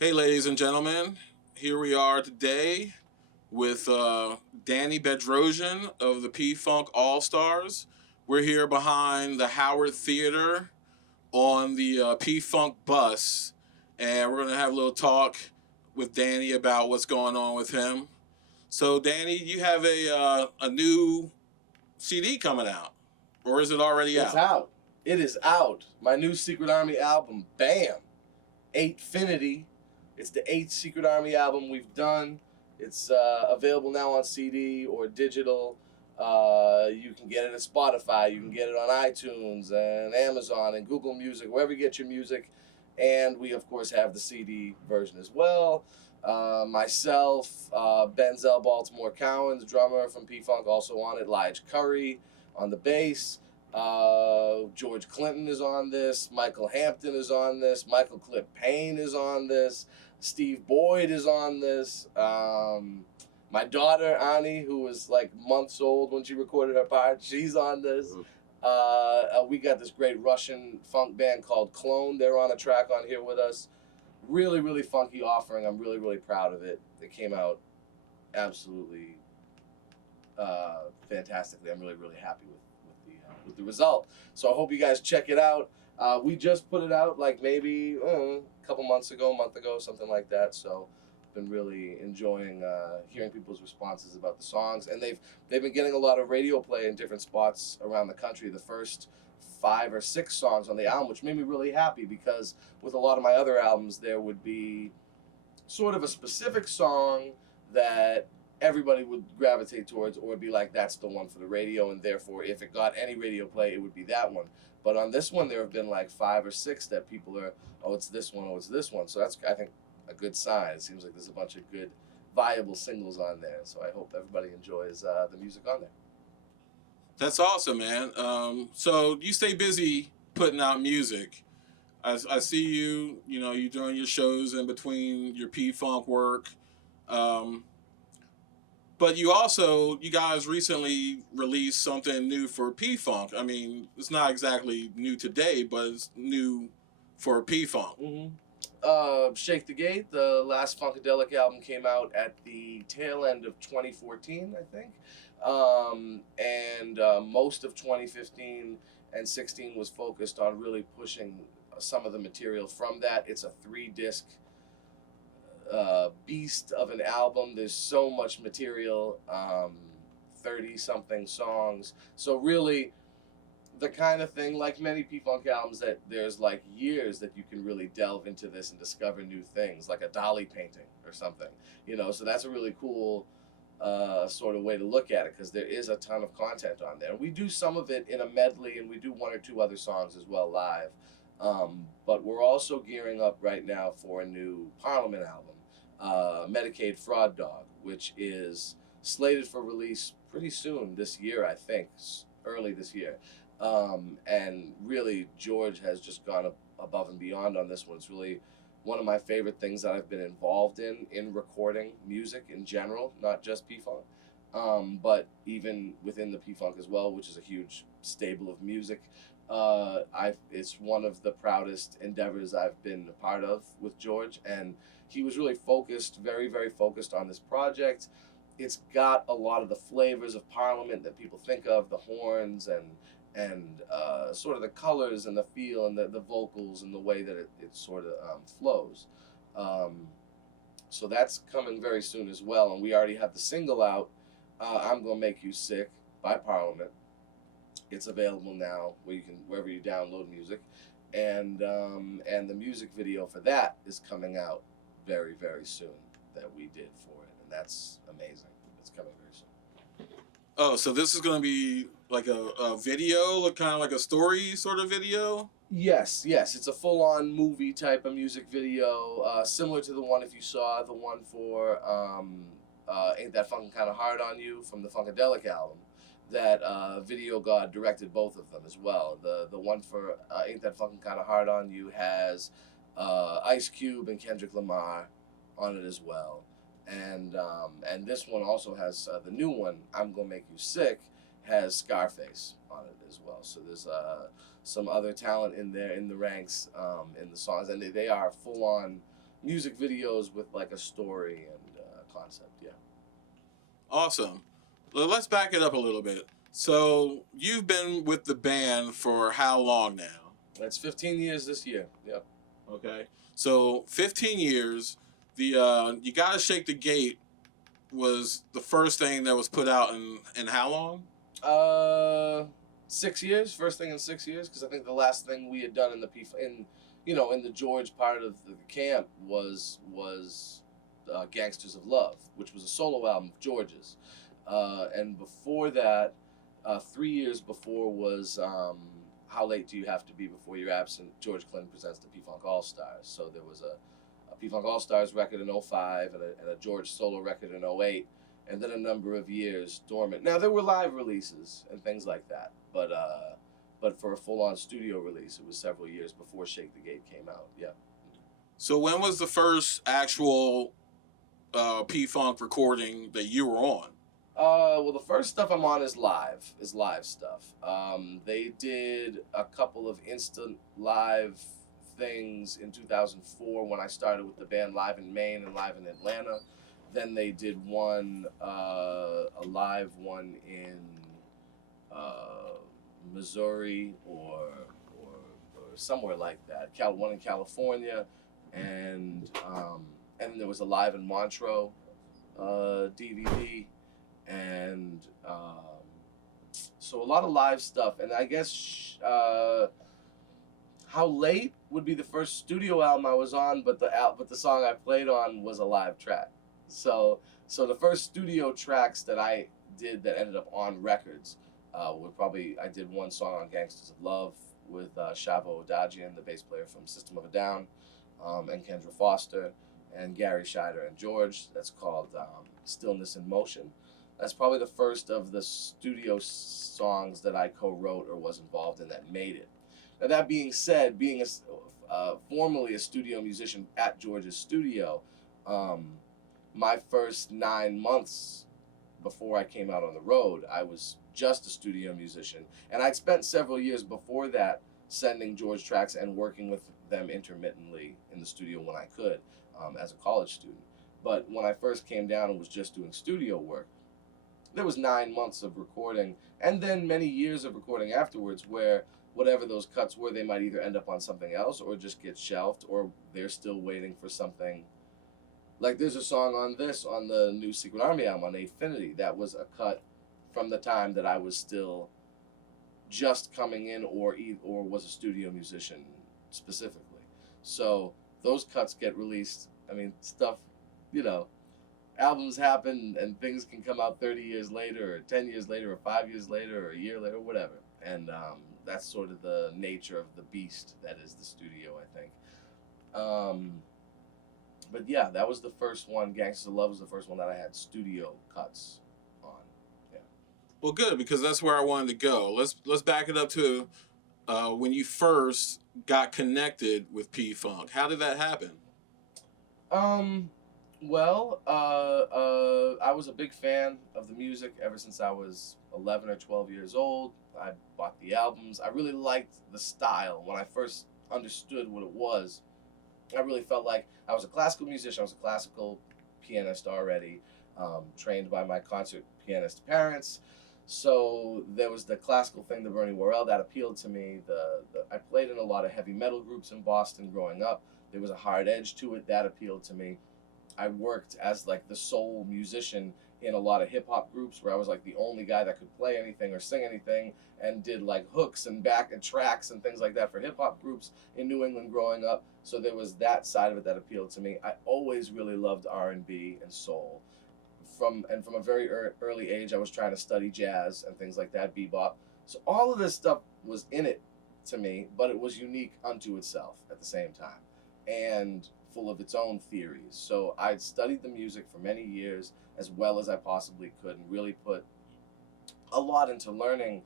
Hey, ladies and gentlemen, here we are today with Danny Bedrosian of the PFunk Allstars. We're here behind the Howard Theater on the PFunk bus, and we're going to have a little talk with Danny about what's going on with him. So, Danny, you have a new CD coming out, or is it already It's out? out. It is out. My new Secret Army album, Bam! Eightfinity. It's the eighth Secret Army album we've done. It's available now on CD or digital. You can get it at Spotify. You can get it on iTunes and Amazon and Google Music, wherever you get your music. And we, of course, have the CD version as well. Myself, Benzel Baltimore Cowens, drummer from P-Funk, also on it. Lige Curry on the bass. George Clinton is on this. Michael Hampton is on this. Michael Clip Payne is on this. Steve Boyd is on this. My daughter Ani, who was like months old when she recorded her part, she's on this. We got this great Russian funk band called Clone. They're on a track on here with us. Really, really funky offering. I'm really, really proud of it. It came out absolutely fantastically. I'm really, really happy with the result. So I hope you guys check it out. We just put it out like maybe a couple months ago, a month ago, something like that. So been really enjoying hearing people's responses about the songs, and they've been getting a lot of radio play in different spots around the country. The first 5 or 6 songs on the album, which made me really happy, because with a lot of my other albums, there would be sort of a specific song that everybody would gravitate towards, or be like, that's the one for the radio, and therefore if it got any radio play, it would be that one. But on this one, there have been like 5 or 6 that people are, oh, it's this one, oh, it's this one. So that's, I think, a good sign. It seems like there's a bunch of good viable singles on there, so I hope everybody enjoys the music on there. That's awesome, man. So you stay busy putting out music. I see you. You know, you're doing your shows in between your P Funk work. Um, but you guys recently released something new for P Funk. I mean, it's not exactly new today, but it's new for P Funk. Shake the Gate, the last Funkadelic album, came out at the tail end of 2014, I think. And most of 2015 and 16 was focused on really pushing some of the material from that. It's a 3-disc beast of an album. There's so much material, 30-something songs. So really, the kind of thing, like many P-Funk albums, that there's like years that you can really delve into this and discover new things, like a Dali painting or something, you know. So that's a really cool sort of way to look at it, because there is a ton of content on there. We do some of it in a medley, and we do 1 or 2 other songs as well live. But we're also gearing up right now for a new Parliament album, Medicaid Fraud Dog, which is slated for release pretty soon this year, I think, early this year. And really, George has just gone above and beyond on this one. It's really one of my favorite things that I've been involved in recording music in general, not just P-Funk, but even within the P-Funk as well, which is a huge stable of music. It's one of the proudest endeavors I've been a part of with George, and he was really focused, very, very focused on this project. It's got a lot of the flavors of Parliament that people think of, the horns and sort of the colors and the feel and the vocals and the way that it sort of flows. So that's coming very soon as well, and we already have the single out, I'm Gonna Make You Sick by Parliament. It's available now wherever you download music, and the music video for that is coming out very, very soon, that we did for it, and that's amazing. It's coming very soon. Oh, so this is going to be like a video, kind of like a story sort of video? Yes, it's a full-on movie type of music video, similar to the one, if you saw the one for Ain't That Funkin' Kinda Hard on You from the Funkadelic album. That Video God directed both of them as well. The one for Ain't That Funkin' Kinda Hard on You has Ice Cube and Kendrick Lamar on it as well. And this one also has the new one, I'm Gonna Make You Sick, has Scarface on it as well. So there's some other talent in there in the ranks in the songs, and they are full on, music videos with like a story and concept. Yeah. Awesome. Well, let's back it up a little bit. So you've been with the band for how long now? That's 15 years this year. Yep. Okay. So 15 years. The You Gotta Shake the Gate was the first thing that was put out in how long? 6 years. First thing in 6 years, because I think the last thing we had done in the in the George part of the camp was Gangsters of Love, which was a solo album of George's, and before that, 3 years before was How Late Do You Have to Be Before You're Absent? George Clinton Presents the PFunk Allstars. So there was a PFunk Allstars record in '05 and a George solo record in '08, and then a number of years dormant. Now there were live releases and things like that, but for a full-on studio release, it was several years before Shake the Gate came out. Yeah. So when was the first actual P-Funk recording that you were on? Well, the first stuff I'm on is live stuff. They did a couple of instant live things in 2004 when I started with the band live in Maine and live in Atlanta. Then they did a live one in Missouri or somewhere like that. One in California, and then there was a live in Montreux DVD, and so a lot of live stuff. And I guess How Late would be the first studio album I was on, but the song I played on was a live track. So the first studio tracks that I did that ended up on records I did one song on Gangsters of Love with Shavo Odagian, the bass player from System of a Down, and Kendra Foster, and Gary Scheider and George. That's called Stillness in Motion. That's probably the first of the studio songs that I co-wrote or was involved in that made it. Now, that being said, being formerly a studio musician at George's studio, my first 9 months before I came out on the road, I was just a studio musician. And I'd spent several years before that sending George tracks and working with them intermittently in the studio when I could, as a college student. But when I first came down and was just doing studio work, there was 9 months of recording and then many years of recording afterwards where whatever those cuts were, they might either end up on something else or just get shelved, or they're still waiting for something. Like there's a song on the new Secret Army album, on Affinity, that was a cut from the time that I was still just coming in or was a studio musician specifically. So those cuts get released. I mean, stuff, albums happen and things can come out 30 years later or 10 years later or 5 years later or a year later or whatever. And that's sort of the nature of the beast that is the studio, I think. But yeah, that was the first one. Gangsters of Love was the first one that I had studio cuts on. Yeah. Well, good, because that's where I wanted to go. Let's back it up to when you first got connected with P-Funk. How did that happen? Well, I was a big fan of the music ever since I was 11 or 12 years old. I bought the albums. I really liked the style. When I first understood what it was, I really felt like I was a classical musician. I was a classical pianist already, trained by my concert pianist parents. So there was the classical thing, the Bernie Worrell, that appealed to me. I played in a lot of heavy metal groups in Boston growing up. There was a hard edge to it that appealed to me. I worked as like the sole musician in a lot of hip hop groups where I was like the only guy that could play anything or sing anything, and did like hooks and back and tracks and things like that for hip hop groups in New England growing up. So there was that side of it that appealed to me. I always really loved R&B and soul. From a very early age, I was trying to study jazz and things like that, bebop. So all of this stuff was in it to me, but it was unique unto itself at the same time, and full of its own theories. So I'd studied the music for many years as well as I possibly could, and really put a lot into learning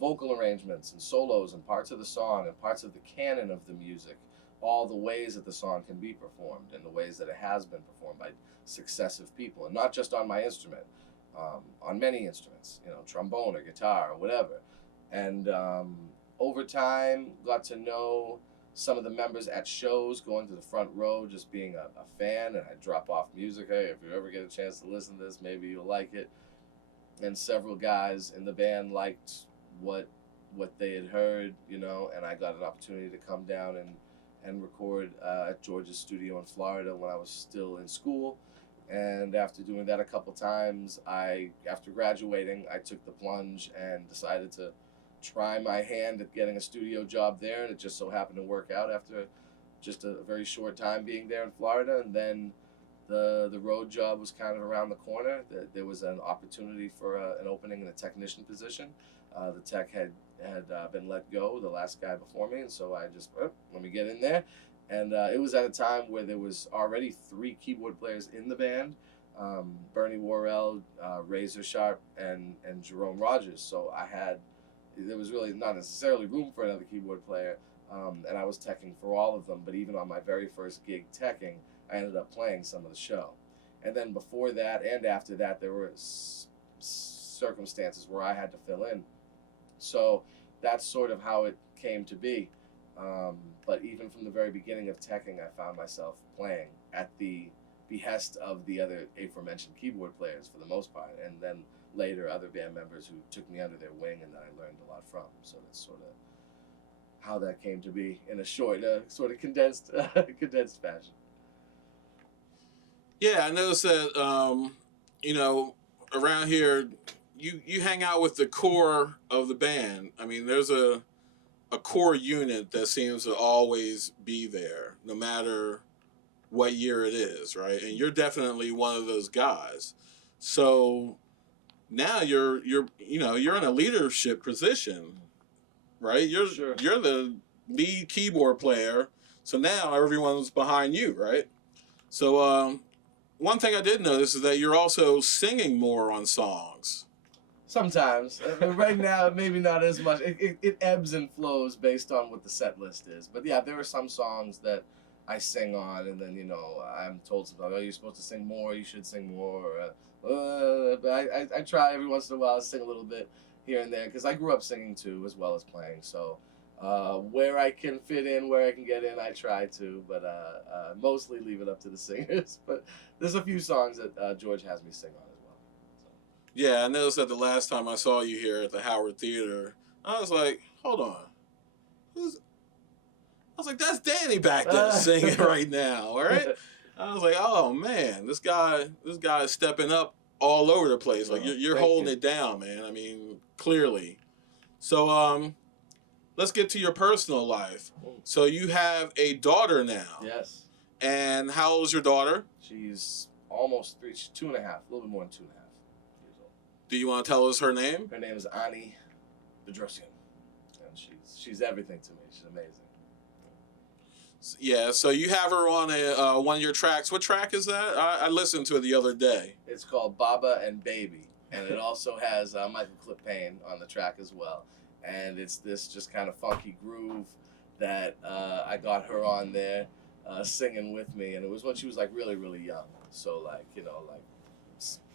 vocal arrangements and solos and parts of the song and parts of the canon of the music, all the ways that the song can be performed and the ways that it has been performed by successive people, and not just on my instrument, on many instruments, trombone or guitar or whatever. And over time, got to know some of the members at shows, going to the front row, just being a fan, and I'd drop off music. Hey, if you ever get a chance to listen to this, maybe you'll like it. And several guys in the band liked what they had heard, you know, and I got an opportunity to come down and record at George's studio in Florida when I was still in school. And after doing that a couple times, after graduating, I took the plunge and decided to try my hand at getting a studio job there, and it just so happened to work out after just a very short time being there in Florida. And then the road job was kind of around the corner. There was an opportunity for an opening in a technician position. The tech had been let go, the last guy before me, and so I just, let me get in there. And it was at a time where there was already 3 keyboard players in the band, Bernie Worrell, Razor Sharp, and Jerome Rogers. So there was really not necessarily room for another keyboard player, and I was teching for all of them. But even on my very first gig teching, I ended up playing some of the show. And then before that and after that, there were circumstances where I had to fill in. So that's sort of how it came to be. But even from the very beginning of teching, I found myself playing at the behest of the other aforementioned keyboard players for the most part, and then later other band members who took me under their wing and that I learned a lot from. So that's sort of how that came to be in a short, sort of condensed fashion. Yeah, I noticed that, you know, around here, you hang out with the core of the band. I mean, there's a core unit that seems to always be there, no matter what year it is, right? And you're definitely one of those guys. So now you're in a leadership position, right? You're the lead keyboard player. So now everyone's behind you, right? So one thing I did notice is that you're also singing more on songs. Sometimes. Right now, maybe not as much. It ebbs and flows based on what the set list is. But yeah, there are some songs that I sing on, and then, you know, I'm told sometimes, oh, you're supposed to sing more, you should sing more. But I try every once in a while to sing a little bit here and there, because I grew up singing too, as well as playing. So where I can fit in, where I can get in, I try to, but mostly leave it up to the singers. But there's a few songs that George has me sing on. Yeah, I noticed that the last time I saw you here at the Howard Theater, I was like, hold on. I was like, that's Danny back there singing right now, all right? I was like, oh, man, this guy is stepping up all over the place. Like, you're holding it down, man. I mean, clearly. So let's get to your personal life. So you have a daughter now. Yes. And how old is your daughter? She's almost 3, she's 2.5, a little bit more than 2.5. Do you want to tell us her name? Her name is Danny Bedrosian, and she's everything to me. She's amazing. Yeah, so you have her on one of your tracks. What track is that? I listened to it the other day. It's called Baba and Baby, and it also has Michael Clip Payne on the track as well. And it's this just kind of funky groove that I got her on there singing with me, and it was when she was like really, really young. So like, you know, like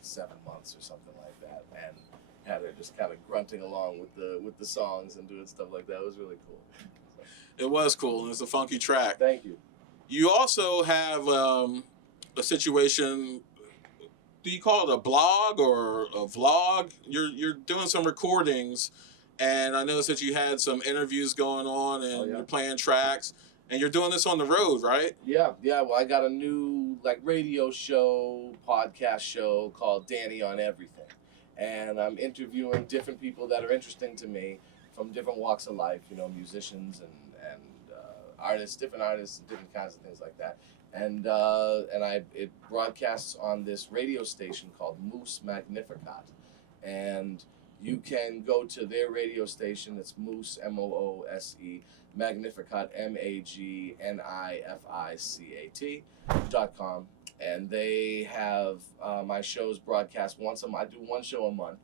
7 months or something like that, and had her just kind of grunting along with the songs and doing stuff like that. It was really cool. So. It was cool, and it's a funky track. Thank you. You also have a situation. Do you call it a blog or a vlog? You're doing some recordings, and I noticed that you had some interviews going on, and you're playing tracks. And you're doing this on the road, right? Yeah. Well, I got a new radio show, podcast show called Danny on Everything. And I'm interviewing different people that are interesting to me from different walks of life, you know, musicians and artists, different kinds of things like that. And it broadcasts on this radio station called Moose Magnificat. And you can go to their radio station. It's Moose, Moose, Magnificat, Magnificat.com, and they have my shows broadcast once a month. I do one show a month,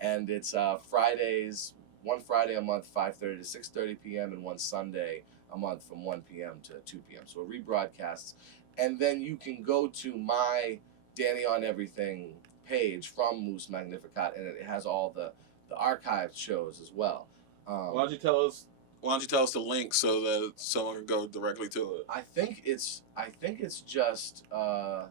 and it's Fridays, one Friday a month, 5:30 to 6:30 p.m., and one Sunday a month from 1 p.m. to 2 p.m. So it rebroadcasts, and then you can go to my Danny on Everything page from Moose Magnificat, and it has all the archived shows as well. Why don't you tell us Why don't you tell us the link so that someone can go directly to it? I think it's just the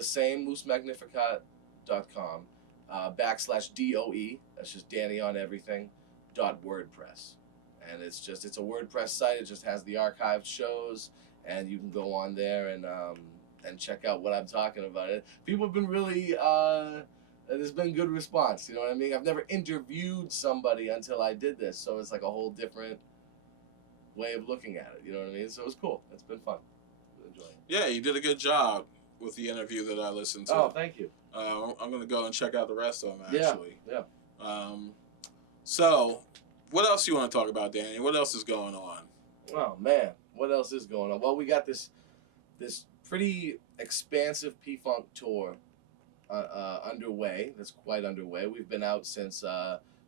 same moosemagnificat.com /DOE. That's just Danny on everything. .wordpress, and it's a WordPress site. It just has the archived shows, and you can go on there and check out what I'm talking about. People have been really there's been good response. You know what I mean? I've never interviewed somebody until I did this, so it's like a whole different way of looking at it. You know what I mean? So it was cool. It's been fun. Enjoying it. Yeah, you did a good job with the interview that I listened to. Oh, thank you. I'm going to go and check out the rest of them, Yeah, actually. yeah. So, what else you want to talk about, Danny? What else is going on? Oh man, what else is going on? Well, we got this pretty expansive P-Funk tour underway. That's quite underway. We've been out since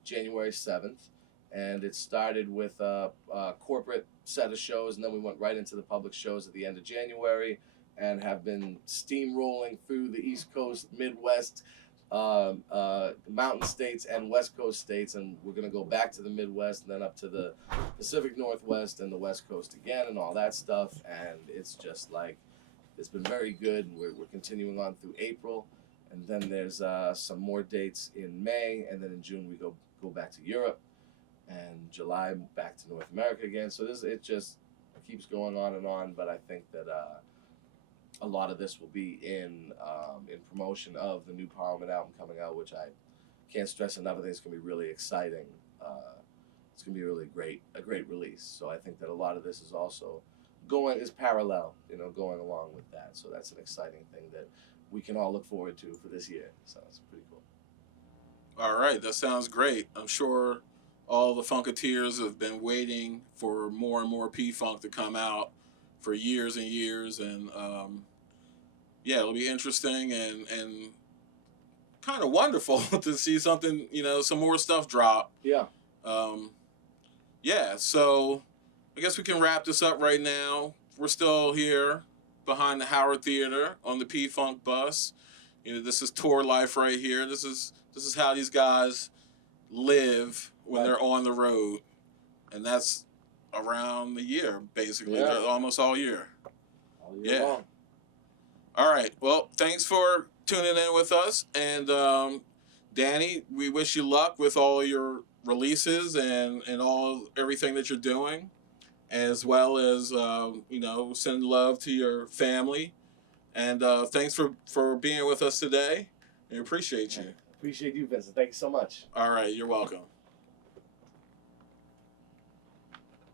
January 7th, and it started with a corporate set of shows, and then we went right into the public shows at the end of January, and have been steamrolling through the East Coast, Midwest, mountain states and West Coast states, and we're going to go back to the Midwest and then up to the Pacific Northwest and the West Coast again and all that stuff. And it's just like, it's been very good. We're continuing on through April, and then there's some more dates in May, and then in June we go back to Europe, and July back to North America again. So it just keeps going on and on. But I think that a lot of this will be in promotion of the new Parliament album coming out, which I can't stress enough. I think it's going to be really exciting. It's going to be really a great release. So I think that a lot of this is also parallel, going along with that. So that's an exciting thing that we can all look forward to for this year. So it's pretty cool. All right, that sounds great. I'm sure all the Funketeers have been waiting for more and more P-Funk to come out for years and years, and yeah, it'll be interesting and kind of wonderful to see something, some more stuff drop. Yeah. Yeah, so I guess we can wrap this up right now. We're still here behind the Howard Theater on the P-Funk bus. This is tour life right here. This is how these guys live when they're on the road, and that's around the year, basically. Yeah. Almost all year. All year long. All right. Well, thanks for tuning in with us. And Danny, we wish you luck with all your releases and everything that you're doing, as well as, send love to your family. And thanks for being with us today. We appreciate you. Appreciate you, Vincent. Thank you so much. All right. You're welcome.